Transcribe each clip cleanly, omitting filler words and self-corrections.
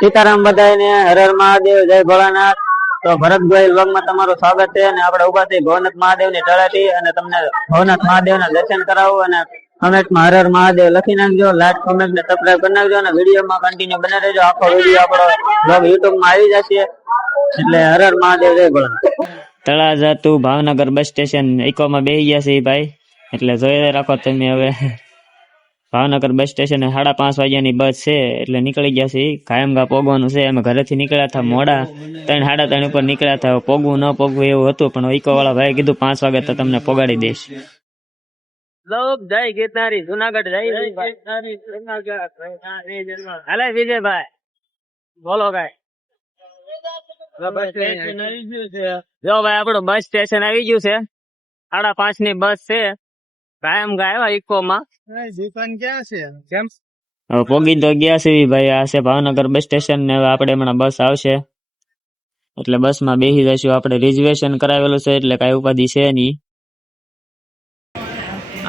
સીતારામ બધાને, હર હર મહાદેવ, જય ભોળાનાથ। તો ભરત ગોહિલ વ્લોગમાં તમારું સ્વાગત છે અને આપણે ઉભા થઈ ભવનાથ મહાદેવની તળેટી અને તમને ભવનાથ મહાદેવના દર્શન કરાવું અને કમેન્ટમાં હર હર મહાદેવ લખી નાખજો, લાઈક કમેન્ટ ને સબસ્ક્રાઇબ કરી નાખજો અને વિડીયોમાં કન્ટિન્યુ બને રહેજો। આખો વિડીયો આપણો બ્લોગ યુટ્યુબમાં આવી જશે, એટલે હર હર મહાદેવ, જય Bholanath. Talaja to Bhavnagar bus station ઇકોમાં બેસી ગયા છે ભાઈ, એટલે જોઈ રાખો તમે। હવે ભાવનગર બસ સ્ટેશન 5:30 વાગ્યાની બસ છે, એટલે નીકળી ગયા છે। કાયમગા પોગવાનું છે, અમે ઘરેથી નીકળ્યા હતા મોડા, 3 સાડા 3 ઉપર નીકળ્યા હતા। પોગવું ન પોગવું એવું હતું, પણ ઇકો વાળા ભાઈ કીધું 5 વાગે તો તમને પોગાડી દઈશ। જય ગીરનારી જુનાગઢ, જય ગીરનારી જુનાગઢ। હાલે વિજયભાઈ બોલો ભાઈ। જો ભાઈ આપણું બસ સ્ટેશન આવી ગયું છે, 5:30 ની બસ છે। કાયમ ગયા ઇકો માં દુકાન ક્યાં છે? કેમ હવે પોગી તો ગયા છે ભાઈ, આ છે ભાવનગર બસ સ્ટેશન ને હવે આપણે હમણાં બસ આવશે એટલે બસ માં બેસી જઈશું। આપણે રિઝર્વેશન કરાવેલું છે એટલે કઈ ઉપાધિ છે નહીં।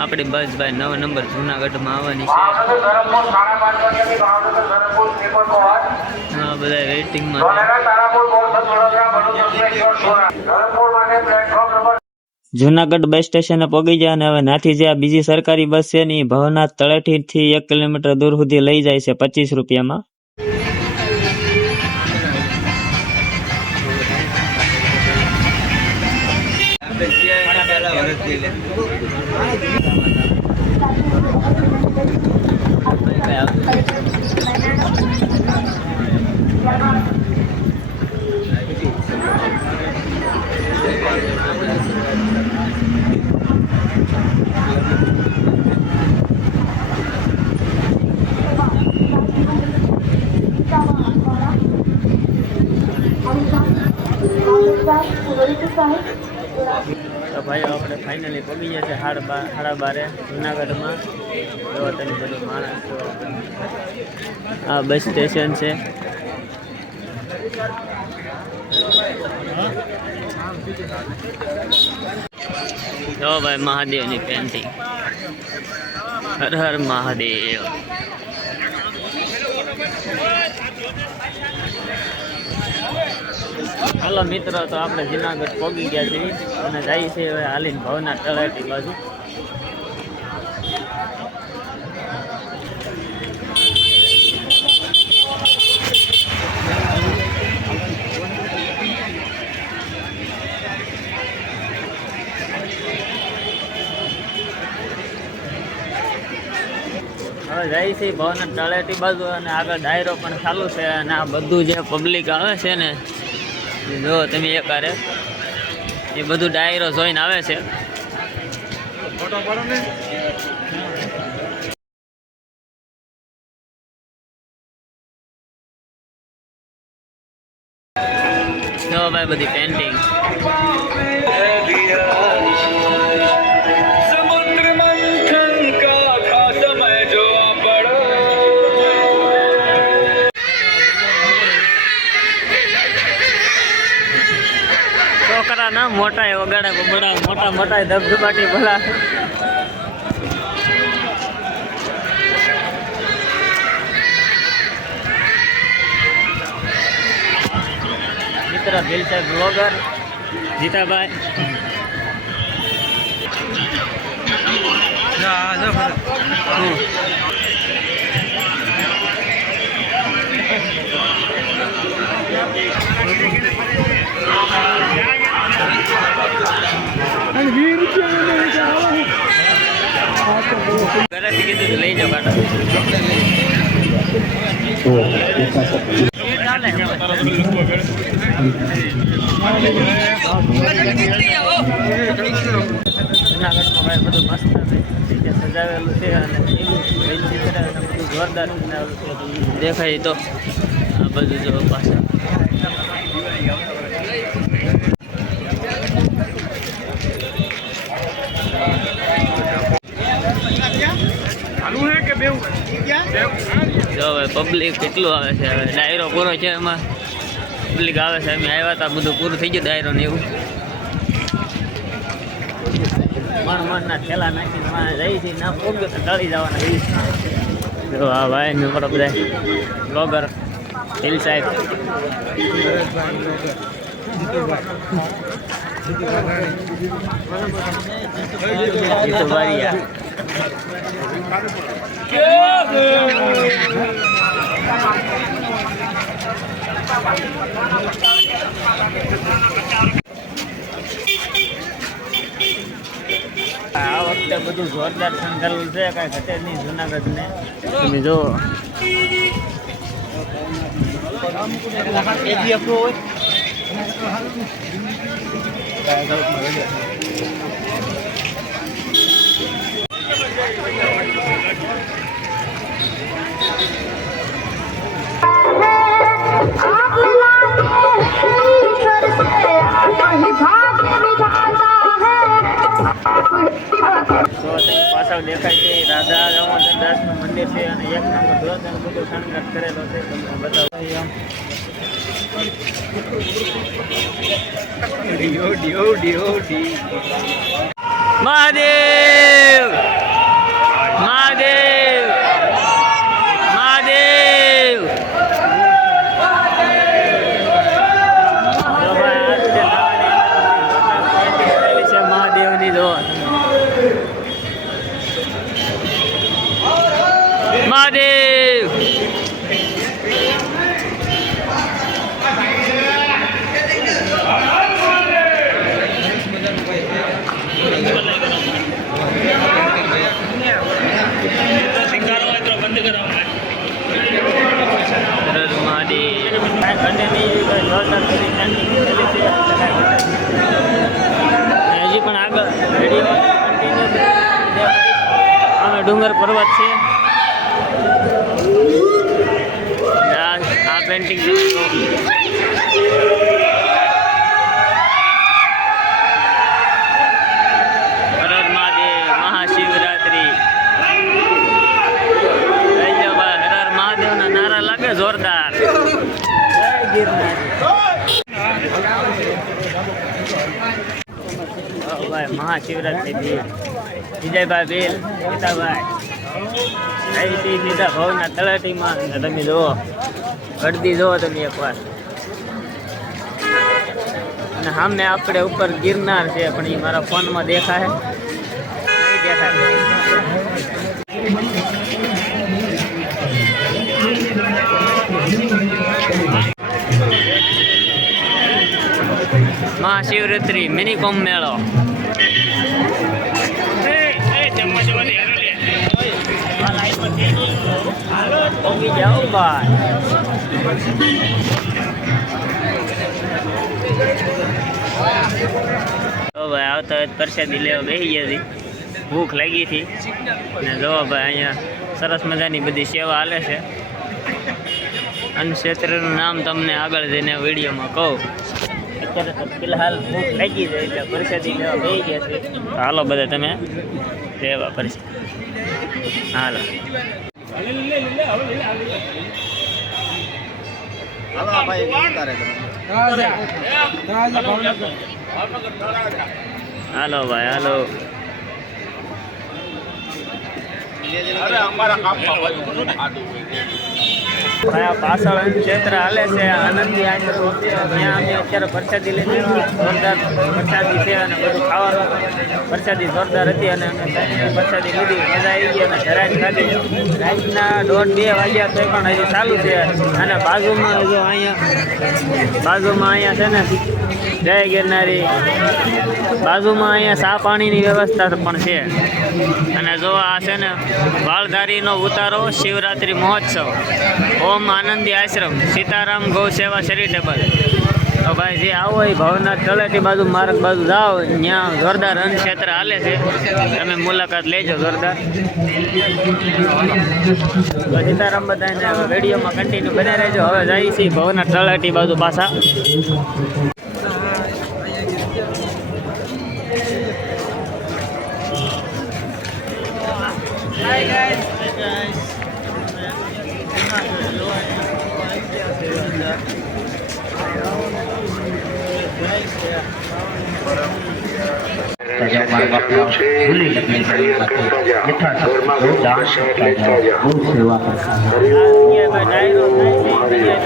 આપણી બસ ભાઈ 9 નંબર જુનાગઢ માં આવવાની છે। હા બધા વેઇટિંગ માં જુનાગઢ બસ સ્ટેશને પહોંચી ગયા અને હવે નાથી જે આ બીજી સરકારી બસ છે ને ભવનાથ તળેટી થી 1 કિલોમીટર દૂર સુધી લઈ જાય છે 25 રૂપિયામાં। તો ભાઈ આપણે ફાઇનલી પહોંચી ગયા છે 12:30 જુનાગઢમાં। જો તેની બધું માણસ આ બસ સ્ટેશન છે। જો ભાઈ મહાદેવની પેન્ટિંગ, હર હર મહાદેવ। હાલો મિત્રો, તો આપણે જુનાગઢ પહોંચી ગયા છીએ અને જાય છે હવે હાલીને ભવનાથ તળેટી બાજુ। હવે જાય છે ભવનાથ તળેટી બાજુ અને આગળ ડાયરો પણ ચાલુ છે અને આ બધું જે પબ્લિક આવે છે ને, જો તમે એકારે એ બધું ડાયરો જોઈને આવે છે। જો ભાઈ બધી પેન્ટિંગ છોકરા ના મોટા એ વગાડે, બડા મોટા મોટા ધબધબાટી ભલા। મિત્ર દિલશાદ બ્લોગર જીતાભાઈ। ઘરેથી કીધું લઈ જાઓ કાઢો। જુનાગઢમાં ભાઈ બધું મસ્ત સજાવેલું છે અને બધું જોરદાર દેખાય। તો આ બધું જો પાછળ જો હવે પબ્લિક કેટલું આવે છે। હવે ડાયરો પૂરો છે, એમાં પબ્લિક આવે છે। અમે આવ્યા હતા બધું પૂરું થઈ ગયું ડાયરો ને એવું। મણના ઠેલા નાખીને જઈ છે, ના પોગ્યો તો ટળી જવાના। જો આ ભાઈ ને બધા બ્લોગર દિલ સાહેબ જીતુભાઈ આ વખતે બધું જોરદાર સંઘાલું છે, કાંઈ ઘટે નહીં જુનાગઢ ને તમે જો પાછળ દેખાય છે રાધા દામોદર દાસ નું મંદિર છે અને એક નંબર જોરદાર બધું શણગાર કરેલો છે. તમને બતાવો મહાદેવ મહાદેવ મહાદેવ મહાદેવની જો મહાદેવ હજી પણ આગળ ડુંગર પર્વત છે. આ પેન્ટિંગ હર મહાદેવ મહાશિવરાત્રી હર મહાદેવ ના નારા લાગે જોરદાર. જય ગિરનાર ભાઈ મહાશિવરાત્રી વિજયભાઈ બેલ પિતાભાઈ સીધા ભાવના તળાટીમાં તમે જુઓ ગળદી જુઓ તમે એકવાર અને સામે આપણે ઉપર ગિરનાર છે પણ એ મારા ફોનમાં દેખાય નહીં દેખાય. મહાશિવરાત્રી મિની કોમ મેળો જાઓ ભાઈ આવતા પ્રસાદી લેવા બેસી ગયા હતી, ભૂખ લાગી હતી અને જો ભાઈ અહીંયા સરસ મજાની બધી સેવા હાલે છે. અન્નક્ષેત્રનું નામ તમને આગળ જઈને વિડીયોમાં કહું. અત્યારે તો ફિલહાલ ભૂખ લાગી જાય એટલે પ્રસાદી લેવા બેસી ગયા છે. હાલો બધા તમે લેવા પ્રસાદી હાલો. હાલો ભાઈ હાલો. પાછળ ક્ષેત્ર હાલે છે આનંદી આશ્રમ છે, ત્યાં અમે અત્યારે પ્રસાદી લઈને જોરદાર પ્રસાદી છે અને બધું ખાવાનું પ્રસાદી જોરદાર હતી અને અમે પ્રસાદી લીધી, મજા આવી ગઈ અને જરાક ખાધી. રાતના 1:30-2 વાગ્યા તો પણ હજી ચાલુ છે અને બાજુમાં જો અહીંયા છે ને જય ગિરનારી બાજુમાં અહીંયા ચા પાણીની વ્યવસ્થા પણ છે. અને જો આ છે ને વાળધારીનો ઉતારો શિવરાત્રી મહોત્સવ ઓમ આનંદી આશ્રમ સીતારામ ગૌ સેવા ચેરિટેબલ. તો ભાઈ જે આવો એ ભવનાથ તળેટી બાજુ માર્ગ બાજુ જાઓ ત્યાં જોરદાર અન્નક્ષેત્ર હાલે છે, તમે મુલાકાત લેજો જોરદાર. સીતારામ બધાને વિડીયોમાં કન્ટિન્યુ બને રહેજો. હવે જઈએ છીએ ભવનાથ તળેટી બાજુ પાછા. Hi guys. Hi guys.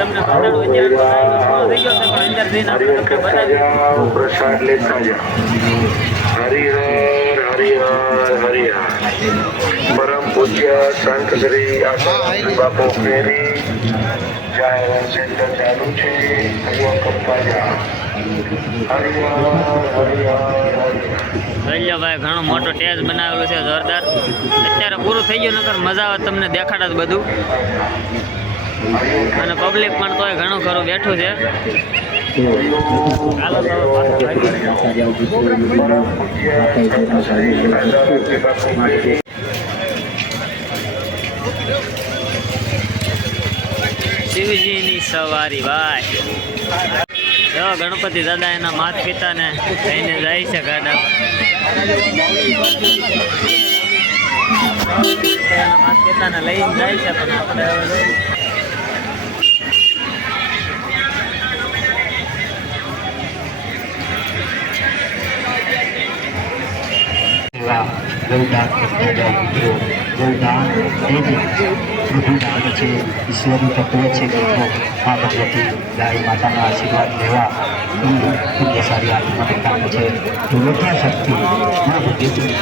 તમને બતાડું. અત્યારે પૂરો થઈ ગયો છે પણ અંદર જઈને આપણે તમને બતાવીએ. પ્રસાદ લેતા જાઓ. હરિહર હરિહર હરિહર. પરમ પૂજ્ય સંત શ્રી આશારામ બાપુ પ્રેમી જાહેર સેન્ટર ચાલુ છે. સેવા કરતા જાઓ. હરિહર હરિહર હરિહર. ભાઈ ઘણો મોટો ટેજ બનાવેલું છે જોરદાર. અત્યારે પૂરું થઈ ગયું નકર મજા આવે તમને દેખાડા જ બધું. અને પબ્લિક પણ તોય ઘણું ખરું બેઠું છે. હાલો તો શિવજીની સવારી ભાઈ. જો ગણપતિ દાદા એના માતા પિતાને લઈને જાય છે ગાડા. માતા પિતાને લઈને જાય છે પણ આપણે ગૌદાન કરતા જાઓ મિત્રો. ગૌદાન એ જ પ્રભુદાન છે, ઈશ્વરનું તત્વ છે મિત્રો. આ ભગવતી ગાય માતાના આશીર્વાદ લેવા એ પુણ્યશાળી આત્માનું કામ છે. તો યથાશક્તિ આ ભગવતીની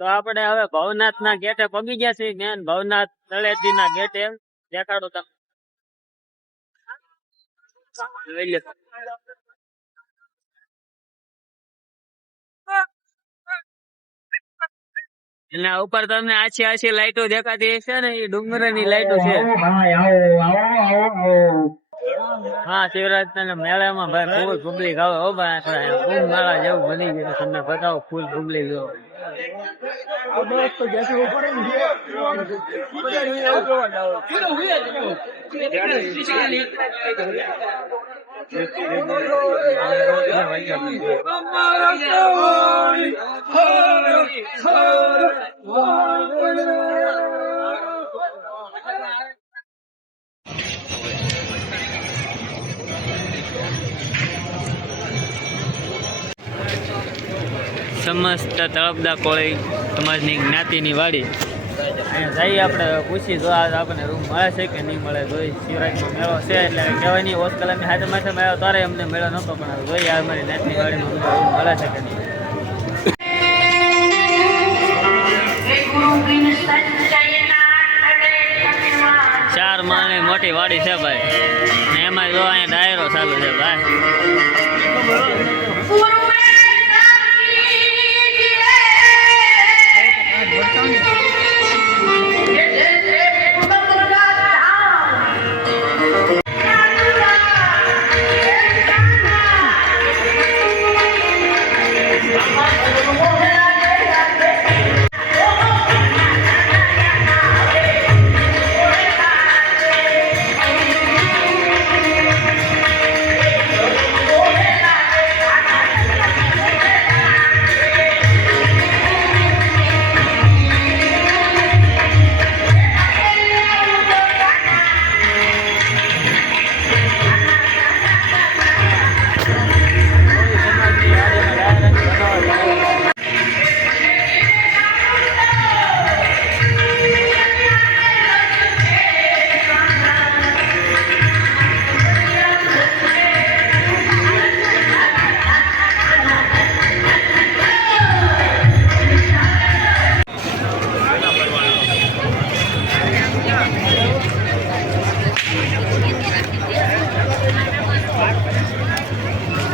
તો આપણે હવે ભવનાથ ના ગેટે પગી ગયા છીએ. મેન ભવનાથ તળેટી ના ગેટે દેખાડો તમે. એના ઉપર તમને આછી આછી લાઈટો દેખાતી છે ને, એ ડુંગર ની લાઈટો છે. હા, શિવરાત્રી મેળામાં ભાઈ ફૂલ પબ્લિક આવે. હો ભાઈ કુંભ મેળા જેવું બની ગયું. તમને બતાવો ફૂલ પબ્લિક જો. સમસ્ત તળપદા કોળી સમાજની જ્ઞાતિની વાડી. અહીંયા જઈએ આપણે પૂછી જો આપણને રૂમ મળે છે કે નહીં મળે. જોઈ શિવરાજનો મેળો છે એટલે કહેવાય નહીં. ઓસ કલાકની હાથે માથે મેળો તારે અમને મેળો નહોતો પણ જોઈએ અમારી જ્ઞાતિની વાડીમાં રૂમ મળે છે કે નહીં. ચાર માળની મોટી વાડી છે ભાઈ. એમાં જો અહીંયા ડાયરો ચાલુ છે ભાઈ.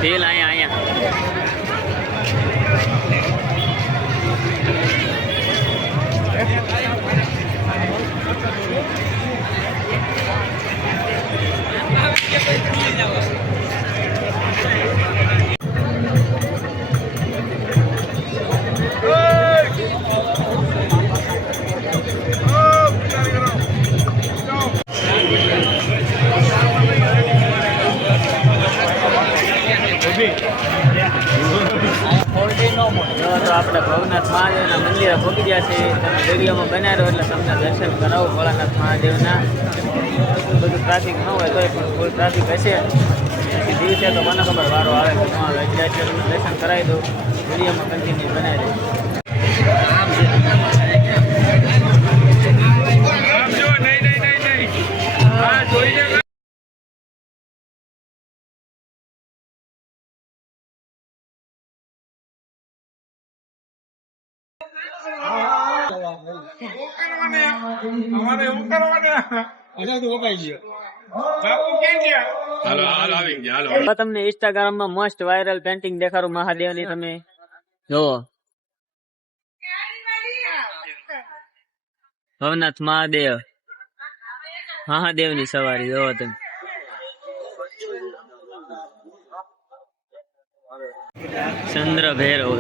તેલ અહીંયા આપણે ભવનાથ મહાદેવના મંદિરે પહોંચી ગયા છે. તમે વિડીયોમાં બનાવ્યો એટલે તમને દર્શન કરાવો ભોળાનાથ મહાદેવના. બધું ટ્રાફિક ન હોય તોય પણ ફૂલ ટ્રાફિક હશે. દિવસે તો મને ખબર વારો આવે કે ન આવે એટલે તમને દર્શન કરાવી દઉં. વિડીયોમાં કન્ટિન્યુ બનાવી દઉં. તમને ઇન્સ્ટાગ્રામ માં મોસ્ટ વાયરલ પેન્ટિંગ દેખાડું મહાદેવની, તમે જોવો. ભવનાથ મહાદેવની સવારી જોવો તમે. ચંદ્ર ભૈરવ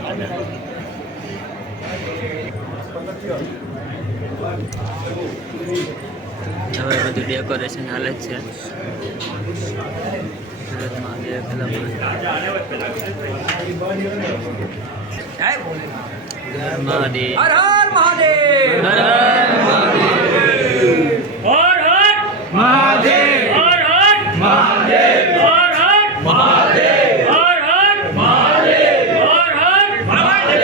હવે બધું ડેકોરેશન હાલે જ છે. મહાદેવ હર હર મહાદેવ, હર હર મહાદેવ, હર હર મહાદેવ, હર હર મહાદેવ, હર હર મહાદેવ, હર હર મહાદેવ.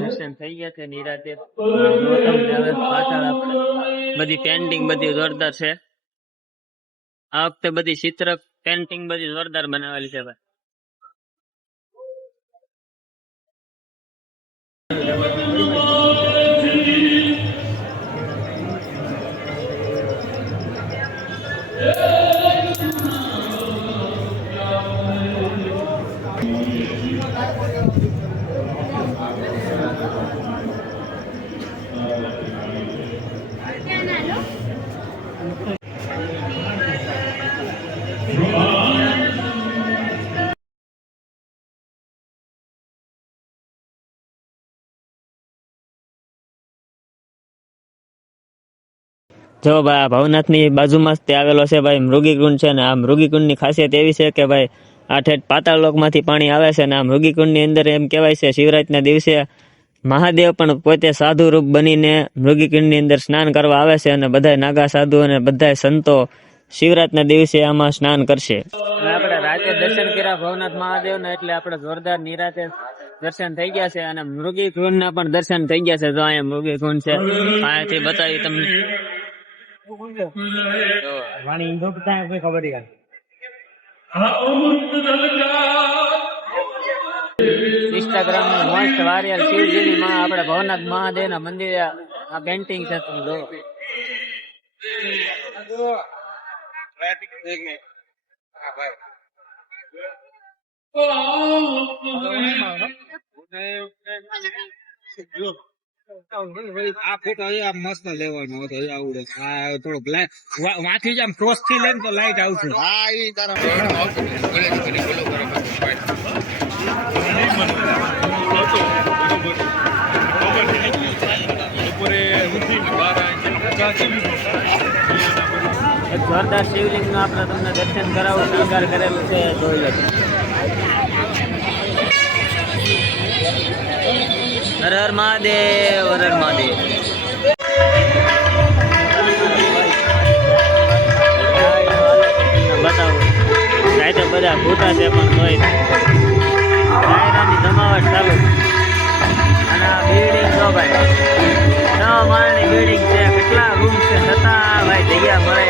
દર્શન થઈ ગયા છે નિરાતે. બધી પેન્ટિંગ બધી જોરદાર છે. આ વખતે બધી ચિત્ર પેન્ટિંગ બધી જોરદાર બનાવેલી છે ભાઈ. જો ભાઈ આ ભવનાથની બાજુમાં જ તે આવેલો છે ભાઈ મૃગીકુંડ છે ને. આ મૃગીકુંડ ની ખાસિયત એવી છે કે ભાઈ આ ઠેઠ પાતાળ લોકમાંથી પાણી આવે છે ને આ મૃગીકુંડ ની અંદર એમ કહેવાય છે શિવરાત્રીના દિવસે મહાદેવ પણ પોતે સાધુ રૂપ બનીને મૃગીકુંડ ની અંદર સ્નાન કરવા આવે છે અને બધા નાગા સાધુ અને બધા સંતો શિવરાત્રીના દિવસે આમાં સ્નાન કરશે. આપણે રાતે દર્શન કર્યા ભવનાથ મહાદેવ ને, એટલે આપણે જોરદાર નિરાતે દર્શન થઈ ગયા છે અને મૃગીકુંડ ના પણ દર્શન થઈ ગયા છે. જો અહીંયા મૃગીકુંડ છે, અહીંયાથી બતાવી તમને. ઇન્સ્ટાગ્રામ ની મોસ્ટ વાયરલ શિવજીની માં આપણે ભવનાથ મહાદેવ ના મંદિરે આ પેન્ટિંગ છે. તમે જો આ ફોટો મસ્ત લેવાનો હતો. આવડે થોડો વાંથી જ આમ ક્રોસ થી લે તો લાઈટ આવશે. એક જોરદાર શિવલિંગ નું આપણે તમને દર્શન કરાવવું, શણગાર કરેલું છે. જોઈ લો. હર હર મહાદેવ, હર હર મહાદેવ. બતાવો રાતે બધા ભૂતા છે પણ હોય ડાયરાની જમાવટ ચાલુ. અને આ બિલ્ડિંગ જો ભાઈ 9 માળની બિલ્ડિંગ છે. કેટલા રૂમ છે છતાં ભાઈ જગ્યા મળે